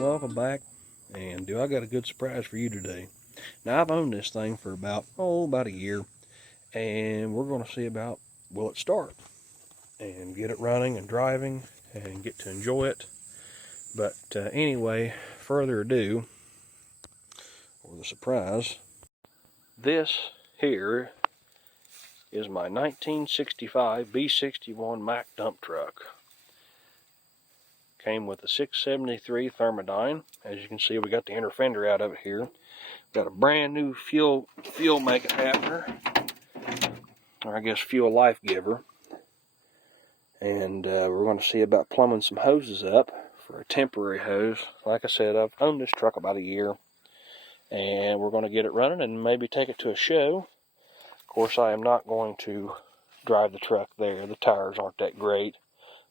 welcome back. And I got a good surprise for you today. Now, I've owned this thing for about a year, and we're going to see about will it start and get it running and driving and get to enjoy it. But anyway, further ado, or the surprise, this here is my 1965 B61 Mack Dump Truck. Came with a 673 Thermodyne. As you can see, we got the inner fender out of it here. Got a brand new fuel make it happener, or I guess fuel life giver. And we're going to see about plumbing some hoses up for a temporary hose. Like I said, I've owned this truck about a year, and we're going to get it running and maybe take it to a show. Of course, I am not going to drive the truck there. The tires aren't that great.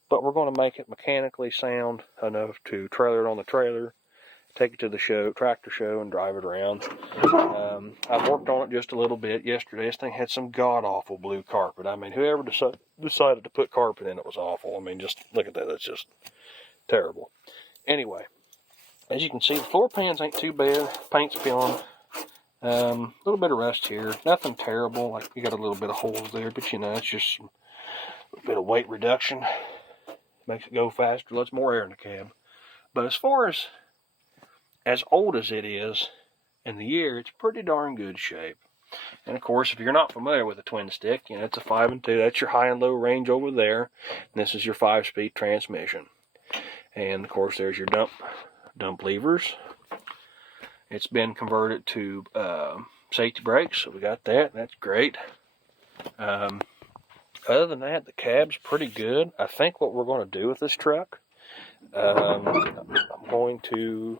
But we're going to make it mechanically sound enough to trailer it on the trailer, take it to the show, tractor show, and drive it around. I've worked on it just a little bit yesterday. This thing had some god-awful blue carpet. I mean, whoever decided to put carpet in it was awful. I mean, just look at that. That's just terrible. Anyway, as you can see, the floor pans ain't too bad. Paint's peeling. A little bit of rust here. Nothing terrible. Like, we got a little bit of holes there, but you know, it's just a bit of weight reduction. Makes it go faster, lets more air in the cab. But as far as old as it is in the year, it's pretty darn good shape. And of course, if you're not familiar with a twin stick, you know, it's a 5 and 2. That's your high and low range over there. And this is your 5-speed transmission. And of course, there's your dump levers. It's been converted to safety brakes, so we got that. That's great. Other than that, the cab's pretty good. I think what we're going to do with this truck, I'm going to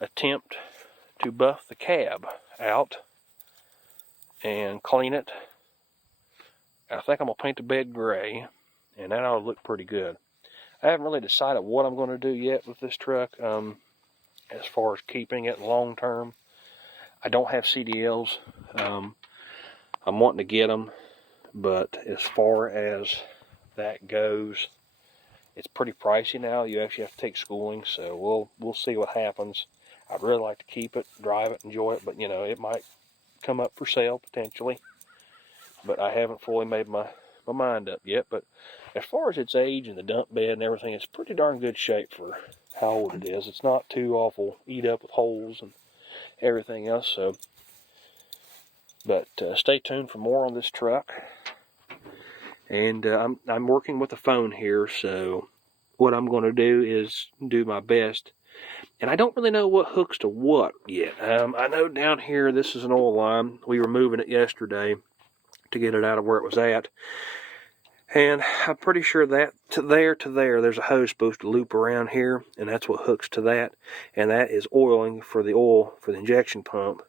attempt to buff the cab out and clean it. I think I'm going to paint the bed gray, and that ought to look pretty good. I haven't really decided what I'm going to do yet with this truck as far as keeping it long term. I don't have CDLs. I'm wanting to get them. But as far as that goes, it's pretty pricey now. You actually have to take schooling, so we'll see what happens. I'd really like to keep it, drive it, enjoy it, but you know, it might come up for sale potentially. But I haven't fully made my mind up yet. But as far as its age and the dump bed and everything, it's pretty darn good shape for how old it is. It's not too awful eat up with holes and everything else. So, but stay tuned for more on this truck. And I'm working with the phone here, so what I'm going to do is do my best. And I don't really know what hooks to what yet. I know down here this is an oil line. We were moving it yesterday to get it out of where it was at. And I'm pretty sure that to there, there's a hose supposed to loop around here, and that's what hooks to that. And that is oiling for the oil for the injection pump.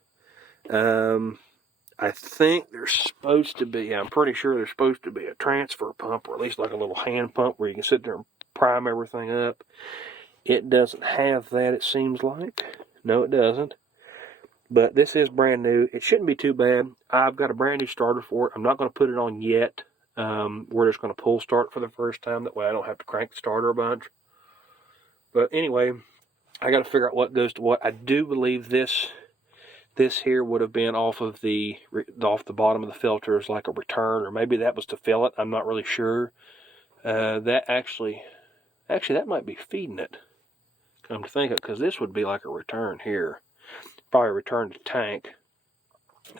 I think there's supposed to be, I'm pretty sure there's supposed to be a transfer pump, or at least like a little hand pump where you can sit there and prime everything up. It doesn't have that, it seems like. No, it doesn't. But this is brand new. It shouldn't be too bad. I've got a brand new starter for it. I'm not going to put it on yet. We're just going to pull start for the first time. That way I don't have to crank the starter a bunch. But anyway, I got to figure out what goes to what. I do believe this here would have been off the bottom of the filter as like a return, or maybe that was to fill it. I'm not really sure. That actually that might be feeding it. Come to think of it, because this would be like a return here, probably a return to tank.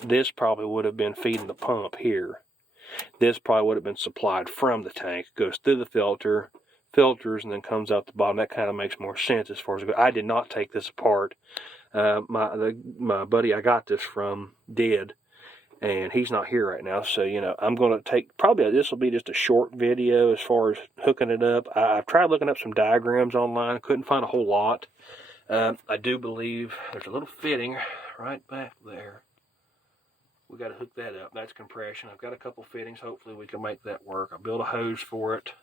This probably would have been feeding the pump here. This probably would have been supplied from the tank. Goes through the filters, and then comes out the bottom. That kind of makes more sense as far as it goes. I did not take this apart. My buddy I got this from did, and he's not here right now, so you know, I'm going to take, probably this will be just a short video as far as hooking it up. I've tried looking up some diagrams online. I couldn't find a whole lot. I do believe there's a little fitting right back there. We got to hook that up. That's compression. I've got a couple fittings. Hopefully we can make that work. I built a hose for it.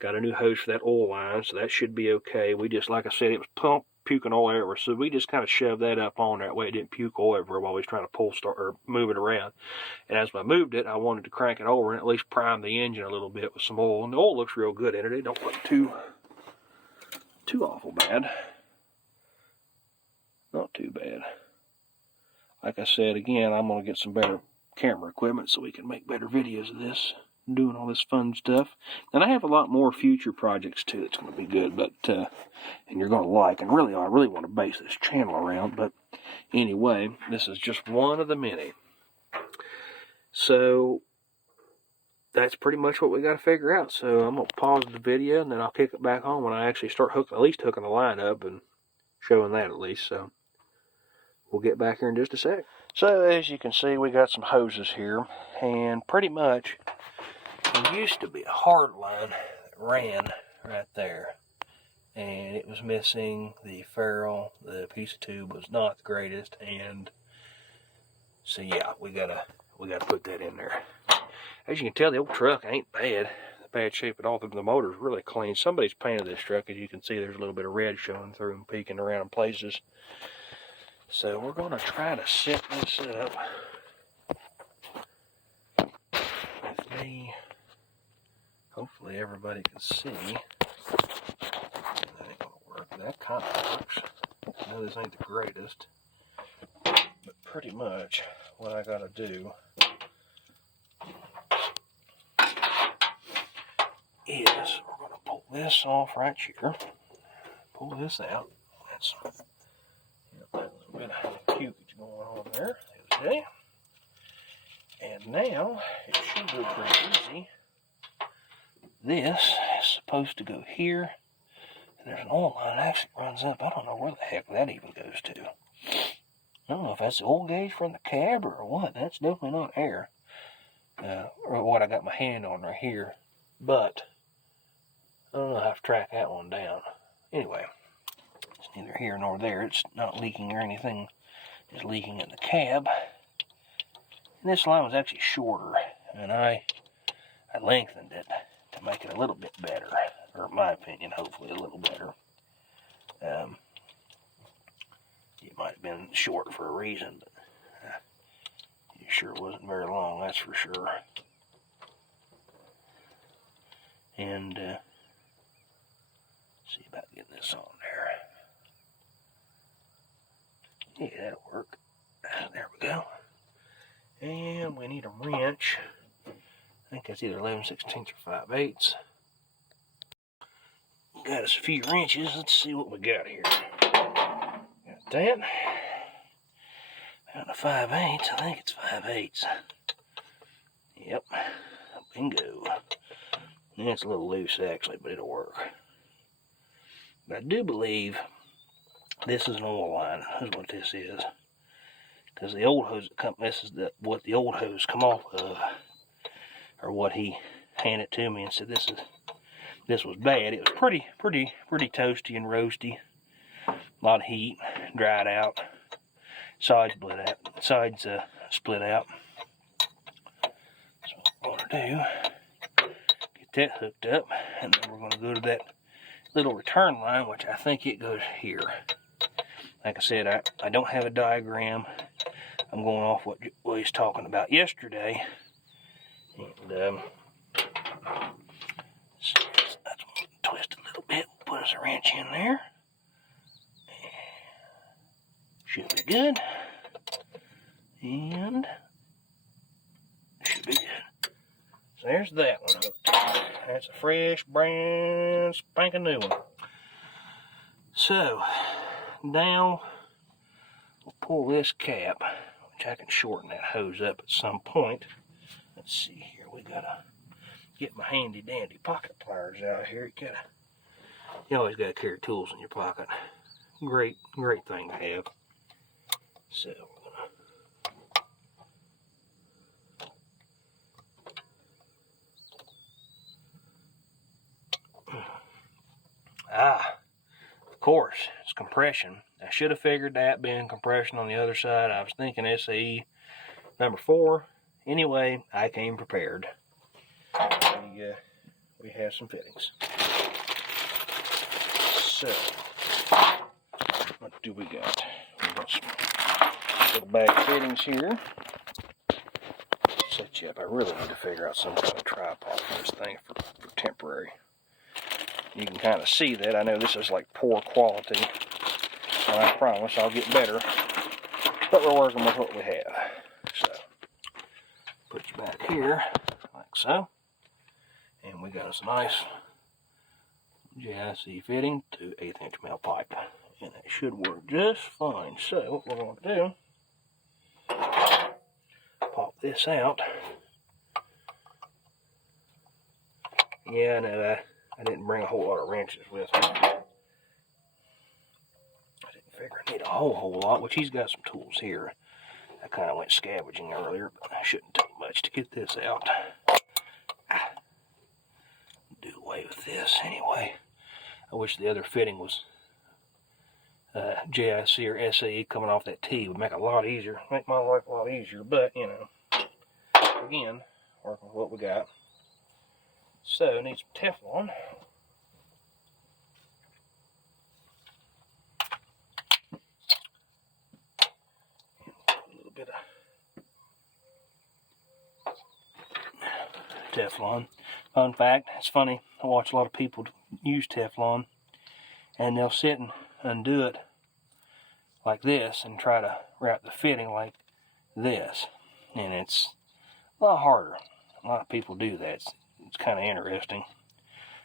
Got a new hose for that oil line, so that should be okay. We just, like I said, it was puking oil everywhere, so we just kind of shoved that up on there. That way it didn't puke oil everywhere while we was trying to pull start or move it around. And as I moved it, I wanted to crank it over and at least prime the engine a little bit with some oil. And the oil looks real good in it. It don't look too too awful bad. Not too bad. Like I said, again, I'm going to get some better camera equipment so we can make better videos of this, doing all this fun stuff. And I have a lot more future projects too that's going to be good, but and you're going to like. And really, I really want to base this channel around. But anyway, this is just one of the many. So that's pretty much what we got to figure out. So I'm going to pause the video and then I'll kick it back on when I actually start hooking the line up and showing that at least. So we'll get back here in just a sec. So as you can see, we got some hoses here, and pretty much there used to be a hard line that ran right there, and it was missing the ferrule. The piece of tube was not the greatest, and so yeah, we gotta put that in there. As you can tell, the old truck ain't bad shape at all. The motor's really clean. Somebody's painted this truck. As you can see, there's a little bit of red showing through and peeking around in places. So we're going to try to set this up with me. Hopefully everybody can see. That ain't going to work. That kind of works. I know this ain't the greatest, but pretty much what I got to do is we're going to pull this off right here. Pull this out. That's a little bit of cupage going on there. Okay. And now it should go pretty easy. This is supposed to go here. And there's an oil line that actually runs up. I don't know where the heck that even goes to. I don't know if that's the oil gauge from the cab or what. That's definitely not air. Or what I got my hand on right here. But I don't know how to track that one down. Anyway, it's neither here nor there. It's not leaking or anything. It's leaking in the cab. And this line was actually shorter, and I lengthened it to make it a little bit better, or in my opinion, hopefully a little better. It might have been short for a reason, but it sure wasn't very long, that's for sure. And see about getting this on there. Yeah, that'll work. There we go. And we need a wrench. I think that's either 11/16 or 5/8. Got us a few wrenches. Let's see what we got here. Got that. Got a 5/8. I think it's 5/8. Yep. Bingo. And it's a little loose actually, but it'll work. But I do believe this is an oil line. That's what this is. Because the old hose, this is what the old hose come off of, or what he handed to me and said this was bad. It was pretty toasty and roasty. A lot of heat, dried out. Sides split out. So what we're gonna do, get that hooked up, and then we're gonna go to that little return line, which I think it goes here. Like I said, I don't have a diagram. I'm going off what he was talking about yesterday. And so that's going to twist a little bit. We'll put us a wrench in there. Should be good. And should be good. So there's that one hooked up. That's a fresh, brand spanking new one. So now we'll pull this cap, which I can shorten that hose up at some point. Let's see here. We gotta get my handy dandy pocket pliers out here. You always gotta carry tools in your pocket. Great thing to have. So of course, it's compression. I should have figured that, being compression on the other side. I was thinking SAE number 4. Anyway, I came prepared. We have some fittings. So, what do we got? We got some little back fittings here. Set you up. I really need to figure out some kind of tripod for this thing for temporary. You can kind of see that. I know this is like poor quality, and I promise I'll get better, but we're working with what we have. So, put you back here, like so, and we got us a nice JIC fitting to 1/8 inch male pipe, and it should work just fine. So, what we're going to do, pop this out. Yeah, I know I didn't bring a whole lot of wrenches with me. I didn't figure I need a whole lot, which he's got some tools here. I kind of went scavenging earlier, but I shouldn't take much to get this out. Do away with this anyway. I wish the other fitting was JIC or SAE coming off that T. Would make it a lot easier, make my life a lot easier, but you know, again, working with what we got. So, need some Teflon. A little bit of Teflon. Fun fact, it's funny, I watch a lot of people use Teflon, and they'll sit and undo it like this and try to wrap the fitting like this. And it's a lot harder. A lot of people do that. It's kind of interesting.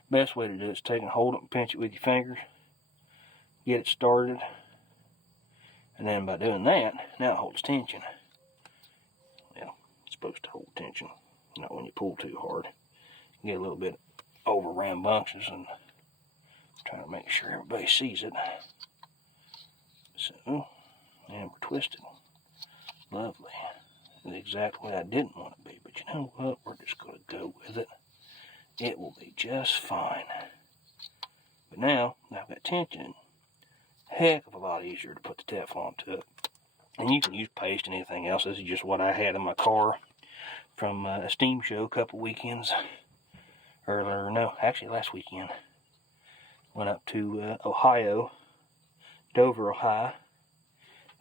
Best way to do it is take and hold it and pinch it with your fingers. Get it started. And then by doing that, now it holds tension. Well, it's supposed to hold tension. Not when you pull too hard. You get a little bit over rambunctious and trying to make sure everybody sees it. So, and we're twisted. Lovely. The exact way I didn't want to be. But you know what? We're just going to go with it. It will be just fine. But now, I've got tension. Heck of a lot easier to put the Teflon to it. And you can use paste and anything else. This is just what I had in my car from a steam show a couple weekends earlier. No, actually last weekend. Went up to Ohio, Dover, Ohio.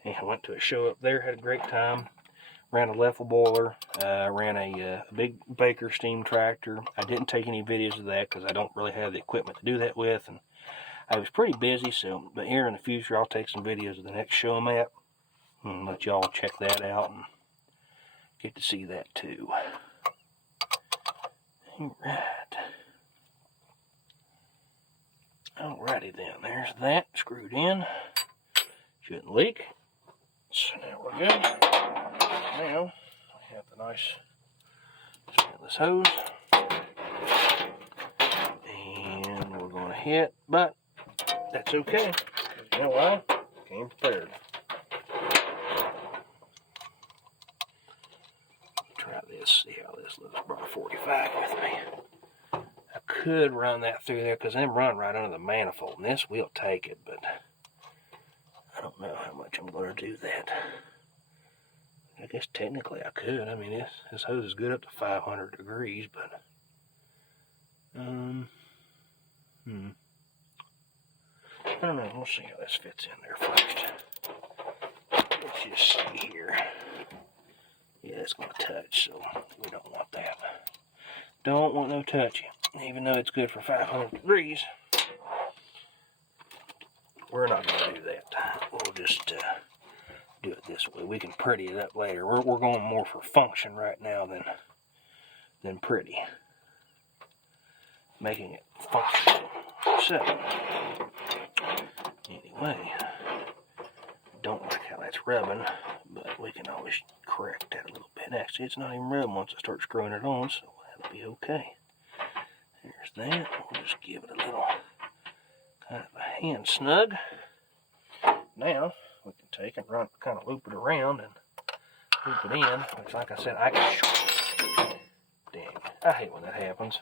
And I went to a show up there, had a great time. Ran a Leffel boiler, ran a big Baker steam tractor. I didn't take any videos of that because I don't really have the equipment to do that with. And I was pretty busy, so, but here in the future I'll take some videos of the next show I'm at and let y'all check that out and get to see that too. Alright. Alrighty then, there's that screwed in. Shouldn't leak. So now we're good. Now, I have the nice stainless hose, and we're going to hit, but that's okay, you know why? Came prepared. Try this, see how this looks. Brought a 45 with me. I could run that through there, because them run right under the manifold, and this will take it, but I don't know how much I'm going to do that. I guess technically I could. I mean, this hose is good up to 500 degrees, but I don't know. We'll see how this fits in there first. Let's just see here. Yeah, it's going to touch, so we don't want that. Don't want no touching, even though it's good for 500 degrees. We're not going to do that. We'll just do it this way. We can pretty it up later. We're going more for function right now than pretty. Making it functional. So, anyway, don't like how that's rubbing, but we can always correct that a little bit. Actually, it's not even rubbing once I start screwing it on, so that'll be okay. There's that. We'll just give it a little kind of a hand snug. Now, we can take and run, kind of loop it around and loop it in, which, like I said, I can. Dang, I hate when that happens.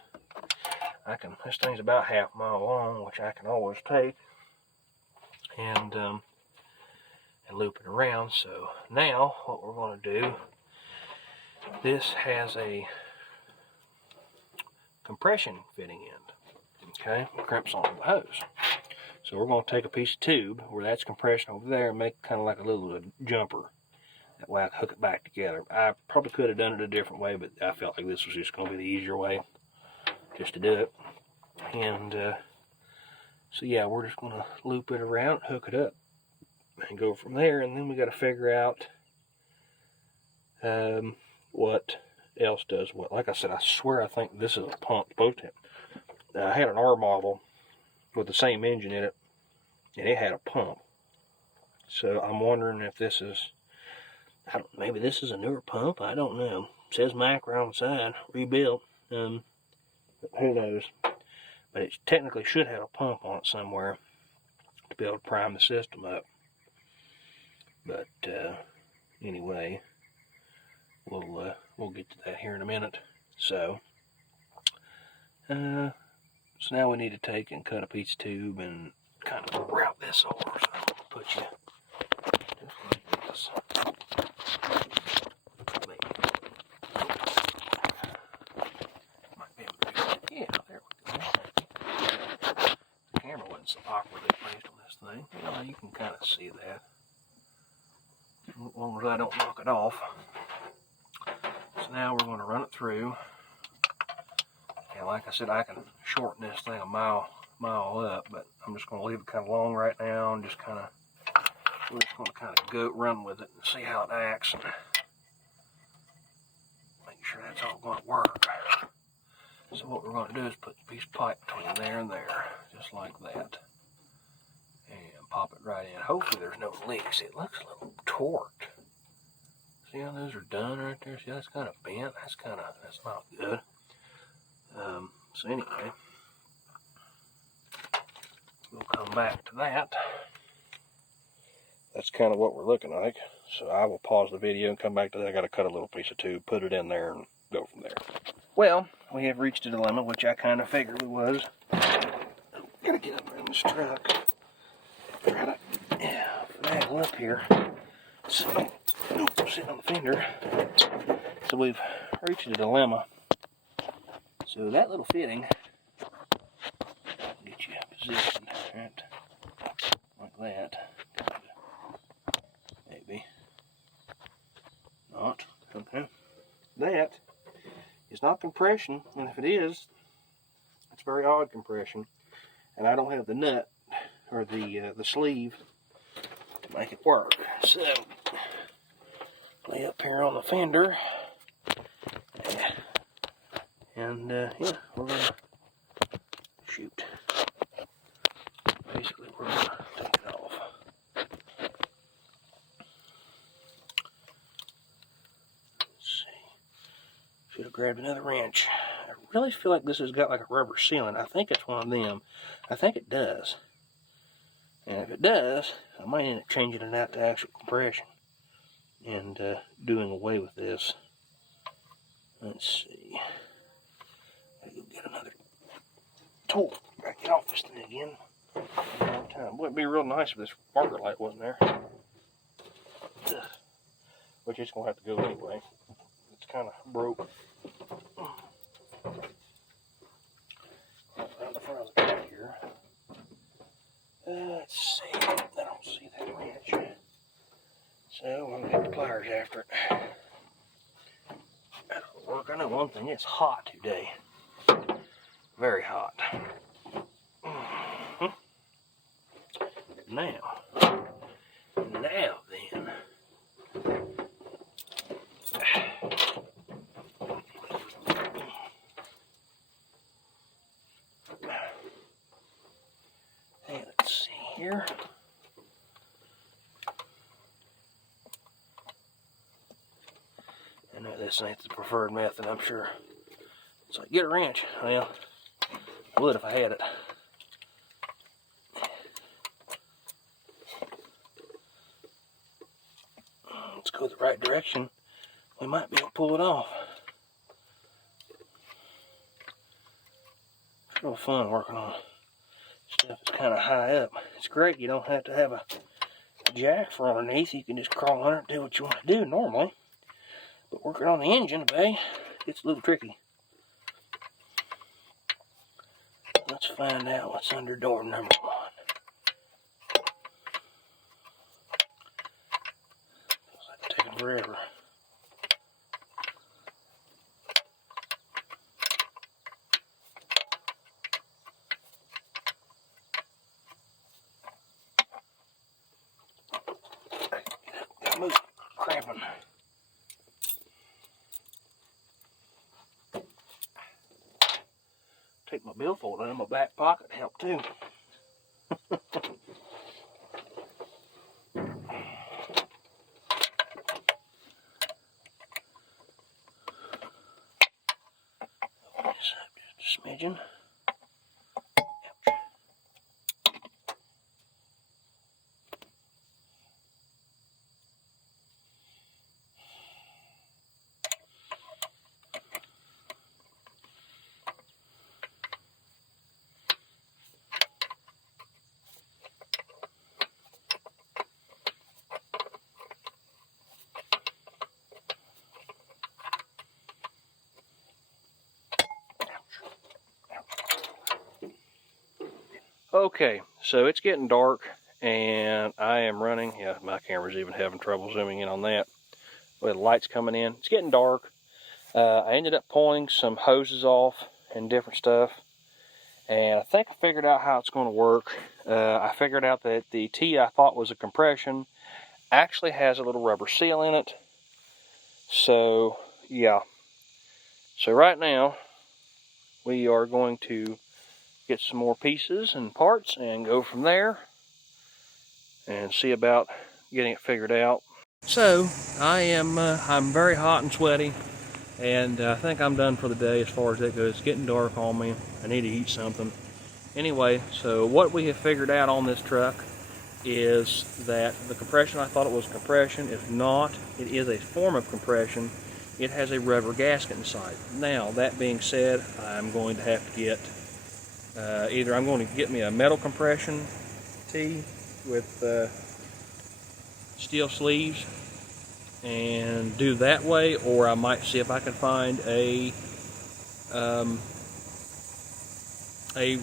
This thing's about half a mile long, which I can always take and loop it around. So now, what we're going to do, this has a compression fitting end. Okay, it crimps onto the hose. So we're going to take a piece of tube where that's compression over there and make kind of like a little jumper. That way I can hook it back together. I probably could have done it a different way, but I felt like this was just going to be the easier way just to do it. And So yeah, we're just going to loop it around, hook it up, and go from there. And then we got to figure out what else does what. Like I said, I swear I think this is a pump. Supposed to have. I had an R model with the same engine in it, and it had a pump. So I'm wondering if this is, maybe this is a newer pump. I don't know. It says Mack right on the side, rebuilt. Who knows? But it technically should have a pump on it somewhere to be able to prime the system up. But anyway, we'll get to that here in a minute. So now we need to take and cut a piece of tube and kind of route this over. So I'm gonna put you just like this. Might be able to do that. Yeah, there we go. The camera wasn't so awkwardly placed on this thing. You know, you can kind of see that. As long as I don't knock it off. So now we're going to run it through. And like I said, I can shorten this thing a mile up, but I'm just going to leave it kind of long right now and just kind of, we're just going to kind of run with it and see how it acts and make sure that's all going to work. So what we're going to do is put a piece of pipe between there and there, just like that. And pop it right in. Hopefully there's no leaks. It looks a little torqued. See how those are done right there? See, that's kind of bent. That's not good. So anyway, we'll come back to that. That's kind of what we're looking like. So I will pause the video and come back to that. I got to cut a little piece of tube, put it in there, and go from there. Well, we have reached a dilemma, which I kind of figured it was. Gotta get up in this truck. Try to finagle up here. So, sitting on the fender. So we've reached a dilemma. So that little fitting, get you positioned right like that. Maybe not. Okay. That is not compression, and if it is, it's very odd compression. And I don't have the nut or the sleeve to make it work. So lay up here on the fender. And yeah, we're gonna shoot. Basically, we're gonna take it off. Let's see. Should have grabbed another wrench. I really feel like this has got like a rubber sealant. I think it's one of them. I think it does. And if it does, I might end up changing it out to actual compression and doing away with this. Let's see. Go get another tool. Gotta get off this thing again. One more time. Boy, it'd be real nice if this marker light wasn't there. Which it's gonna have to go anyway. It's kind of broke. Around the front of the truck here. Let's see. I don't see that wrench. So I'm gonna get the pliers after it. That'll work. I know one thing. It's hot today. Very hot. Now then. Hey, let's see here. I know this ain't the preferred method, I'm sure. It's like, get a wrench. Well, I would if I had it. Let's go the right direction. We might be able to pull it off. It's real fun working on stuff that's kind of high up. It's great. You don't have to have a jack for underneath. You can just crawl under and do what you want to do normally. But working on the engine bay, it's a little tricky. Let's find out what's under door number 1. Feels like taking forever. happen. Take my billfold out of my back pocket to help too. Just a smidgen. Okay, so it's getting dark and I am running. Yeah, my camera's even having trouble zooming in on that. With the lights coming in, it's getting dark. I ended up pulling some hoses off and different stuff, and I think I figured out how it's going to work. I figured out that the T I thought was a compression actually has a little rubber seal in it. So yeah, so right now we are going to get some more pieces and parts and go from there and see about getting it figured out. So I'm very hot and sweaty, and I think I'm done for the day as far as that goes. It's getting dark on me. I need to eat something. Anyway, so what we have figured out on this truck is that the compression, I thought it was compression, is not. It is a form of compression. It has a rubber gasket inside. Now, that being said, I'm going to have to get either I'm going to get me a metal compression tee with steel sleeves and do that way, or I might see if I can find a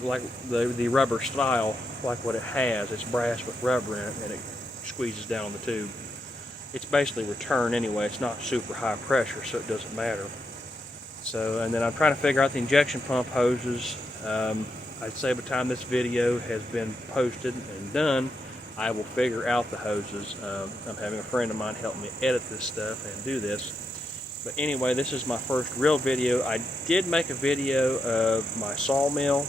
like the rubber style, like what it has. It's brass with rubber in it, and it squeezes down on the tube. It's basically return anyway. It's not super high pressure, so it doesn't matter. So, and then I'm trying to figure out the injection pump hoses. I'd say by the time this video has been posted and done, I will figure out the hoses. I'm having a friend of mine help me edit this stuff and do this. But anyway, this is my first real video. I did make a video of my sawmill,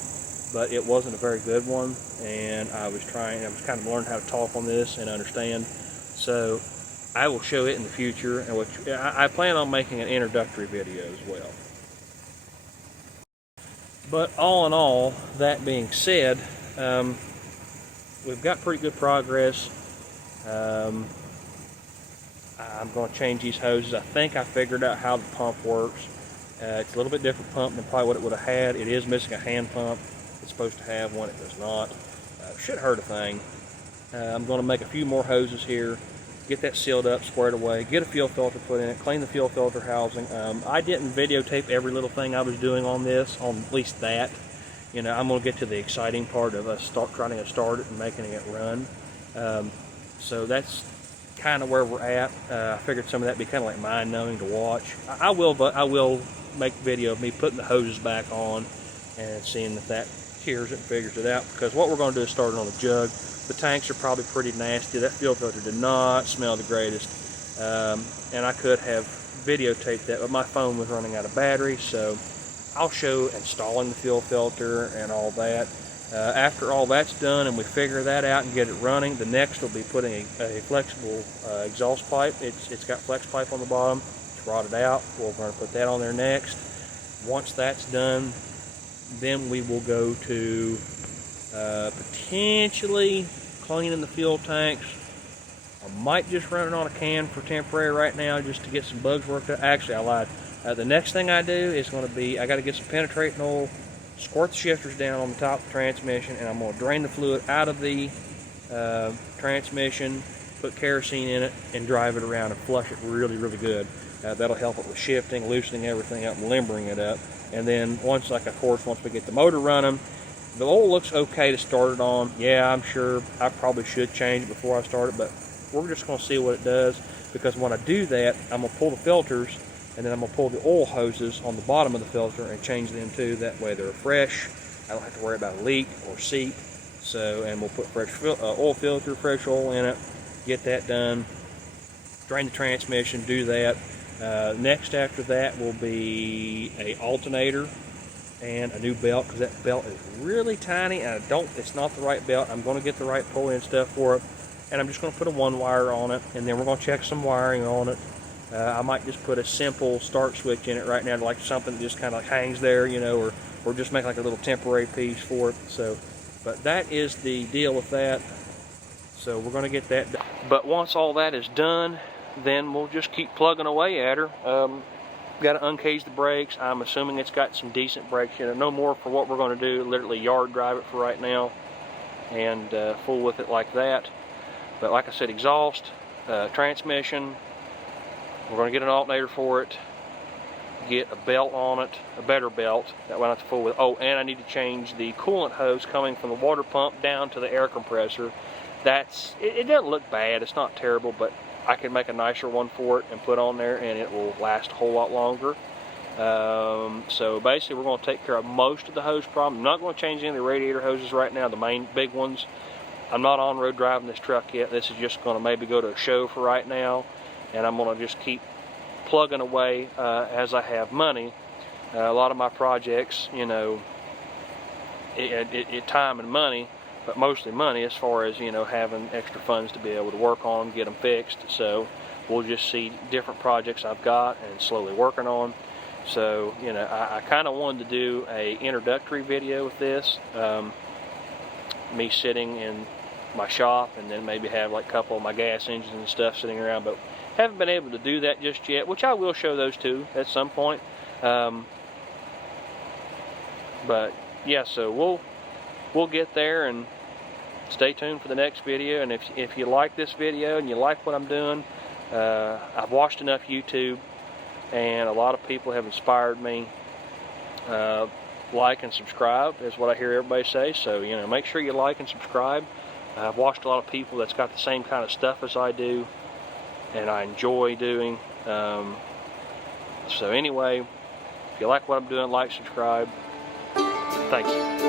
but it wasn't a very good one, and I was kind of learning how to talk on this and understand. So I will show it in the future, and I plan on making an introductory video as well. But all in all, that being said, we've got pretty good progress. I'm going to change these hoses. I think I figured out how the pump works. It's a little bit different pump than probably what it would have had. It is missing a hand pump. It's supposed to have one. It does not. Should hurt a thing. I'm going to make a few more hoses here, get that sealed up, squared away, get a fuel filter put in it, clean the fuel filter housing. I didn't videotape every little thing I was doing on this, on at least that. You know, I'm going to get to the exciting part of us trying to start it and making it run. So that's kind of where we're at. I figured some of that would be kind of like mind-numbing to watch. I will make a video of me putting the hoses back on and seeing if that cures it and figures it out. Because what we're going to do is start it on a jug. The tanks are probably pretty nasty. That fuel filter did not smell the greatest. And I could have videotaped that, but my phone was running out of battery, so I'll show installing the fuel filter and all that. After all that's done and we figure that out and get it running, the next will be putting a flexible exhaust pipe. It's got flex pipe on the bottom. It's rotted out. We're going to put that on there next. Once that's done, then we will go to potentially cleaning the fuel tanks. I might just run it on a can for temporary right now just to get some bugs worked out. Actually, I lied. The next thing I do is going to be, I got to get some penetrating oil, squirt the shifters down on the top of the transmission, and I'm going to drain the fluid out of the transmission, put kerosene in it, and drive it around and flush it really, really good. That'll help it with shifting, loosening everything up, and limbering it up. And then once we get the motor running, the oil looks okay to start it on. Yeah, I'm sure I probably should change it before I start it, but we're just going to see what it does, because when I do that, I'm going to pull the filters, and then I'm going to pull the oil hoses on the bottom of the filter and change them too. That way they're fresh. I don't have to worry about a leak or seep. So, and we'll put fresh oil filter, fresh oil in it, get that done, drain the transmission, do that. Next after that will be a alternator and a new belt, because that belt is really tiny and it's not the right belt. I'm going to get the right pull-in stuff for it, and I'm just going to put a 1-wire on it, and then we're going to check some wiring on it. I might just put a simple start switch in it right now, like something that just kind of hangs there, you know, or just make like a little temporary piece for it. So, but that is the deal with that. So we're going to get that done. But once all that is done, then we'll just keep plugging away at her. Got to uncage the brakes. I'm assuming it's got some decent brakes in it. No more for what we're going to do. Literally yard drive it for right now and fool with it like that. But like I said, exhaust, transmission. We're going to get an alternator for it. Get a belt on it, a better belt. That way I don't have to fool with. Oh, and I need to change the coolant hose coming from the water pump down to the air compressor. It doesn't look bad. It's not terrible, but I can make a nicer one for it and put on there, and it will last a whole lot longer. So basically we're going to take care of most of the hose problem. I'm not going to change any of the radiator hoses right now, the main big ones. I'm not on-road driving this truck yet. This is just going to maybe go to a show for right now, and I'm going to just keep plugging away as I have money. A lot of my projects, you know, time and money, but mostly money as far as, you know, having extra funds to be able to work on them, get them fixed. So we'll just see different projects I've got and slowly working on. So, you know, I kind of wanted to do a introductory video with this, me sitting in my shop, and then maybe have like a couple of my gas engines and stuff sitting around, but haven't been able to do that just yet, which I will show those too at some point. But yeah, so we'll get there, and stay tuned for the next video. And if you like this video and you like what I'm doing, I've watched enough YouTube, and a lot of people have inspired me. Like and subscribe is what I hear everybody say. So, you know, make sure you like and subscribe. I've watched a lot of people that's got the same kind of stuff as I do, and I enjoy doing. So anyway, if you like what I'm doing, like, subscribe. Thank you.